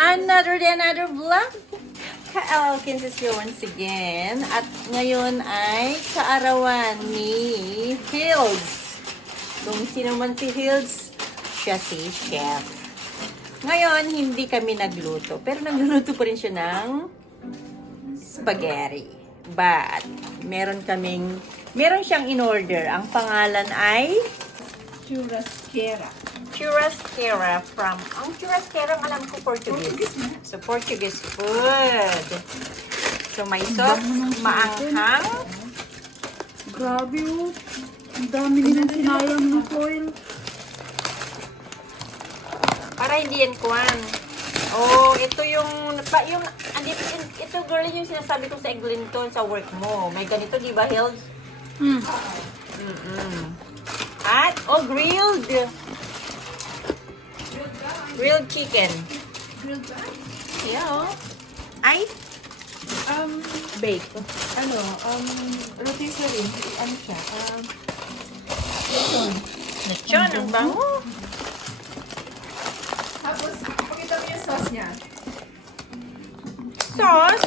Another day, another vlog. Ka-Elkins is here once again. At ngayon ay kaarawan ni Hills. Kung sino man si Hills, siya si Chef. Ngayon, hindi kami nagluto. Pero nagluluto pa rin siya ng spaghetti. But, meron kaming, meron siyang in-order. Ang pangalan ay Churrasquera. churrasquera from, ang churrasquera ang alam ko Portuguese. So, Portuguese food. So, may sauce, maanghang, Grabe oh. Ang dami nilang sinayang ng foil. para hindi yan kuwan. Oh, ito yung, pa, yung, andito, ito girl, yung sinasabi ko sa Eglinton sa work mo. May ganito, di ba, Hills? Hmm. Mm-mm. At, oh, grilled. Grilled chicken. Grilled ba? Yeah, oh. Ay, Um, bake. Ano, um, rotisserie. Ano siya? Um, lechon, ang bango. Tapos, pakita mo yung sauce niya. Sauce,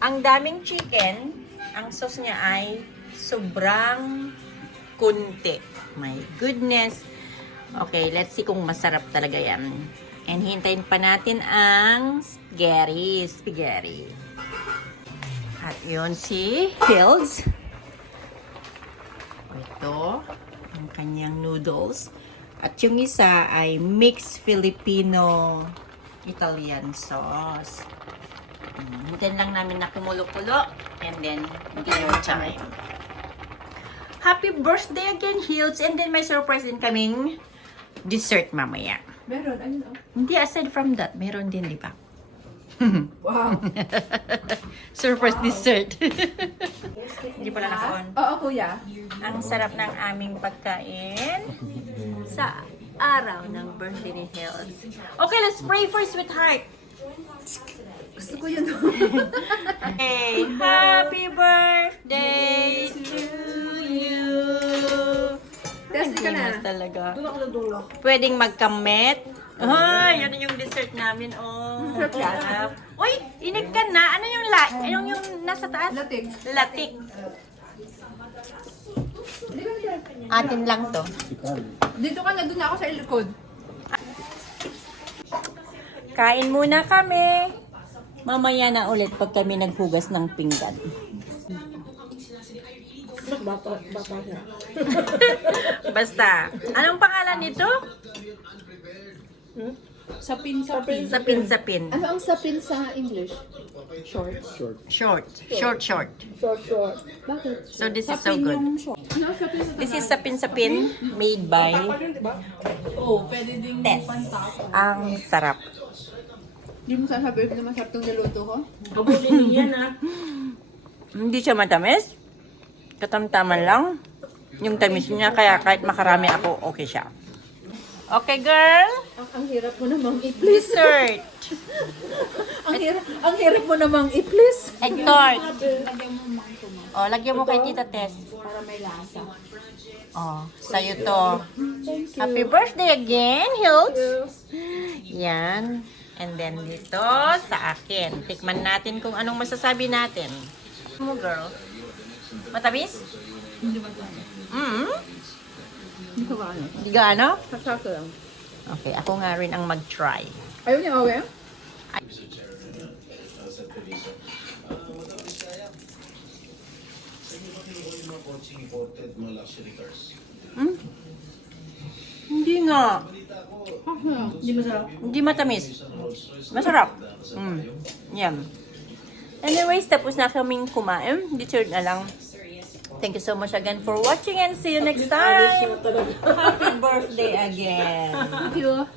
ang daming chicken, ang sauce niya ay sobrang kunti. My goodness. Okay, let's see kung masarap talaga yan. And hintayin pa natin ang spaghetti. Spaghetti. At yun si Hills. Ito, ang kanyang noodles. At yung isa ay mixed Filipino-Italian sauce. Hintayin lang namin na kumulo-kulo. And then, give it time. Happy birthday again, Hills. And then may surprise din kaming dessert mamaya. meron, ano no? Hindi, aside from that, meron din, di ba? Wow. Surprise dessert. Hindi pala naka-on. Oo, kuya. Ang sarap ng aming pagkain sa araw ng birthday ni Hills. Okay, let's pray for sweetheart. Gusto ko yun. Hey, happy ka na. Talaga. Dulo ko na dulo. Pwedeng magkamit. Ay, yan yung dessert namin. Oh, Sarap yan. sarap. Uy, inig ka na. Ano yung la? Yung, yung nasa taas? Latik. Latik. Atin lang to. Dito ka na, doon ako sa likod. Kain muna kami. Mamaya na ulit pag kami naghugas ng pinggan. Bata, bata siya. Basta, anong pangalan nito? Sapin, sapin. Sapin-sapin. Ano ang sapin sa English? Short. Short. Short, short. Short, short. Bakit? So this is so good. Sapin This is sapin-sapin made by Oo, pwede din Tess. Ang sarap. Hindi mo sasabihin na masarap itong niluto ko? Hindi siya matamis. Katamtaman lang. Yung tamis niya, kaya kahit makarami ako, okay siya. Okay, girl? Ang, ang hirap mo namang i-please. Dessert. Ang hirap, ang hirap mo namang i-please. Egg tart. Oh, lagyan mo kay Tita Tess. Para may lasa. Oh, sa'yo to. Happy birthday again, Hills. Yan. And then dito, sa akin. Tikman natin kung anong masasabi natin. Mo, girl. Matamis? Hindi ba tayo? Mm Hindi ko ba ano? Hindi gaano? Lang. Okay, ako nga rin ang mag-try. Ayaw niya, Owe? Hmm? Hindi nga. Hindi masarap. Hindi matamis. Masarap. Mm. Yan. Anyways, tapos na kaming kumain. Dessert na lang. Thank you so much again for watching and see you next time. Happy birthday again. Thank you.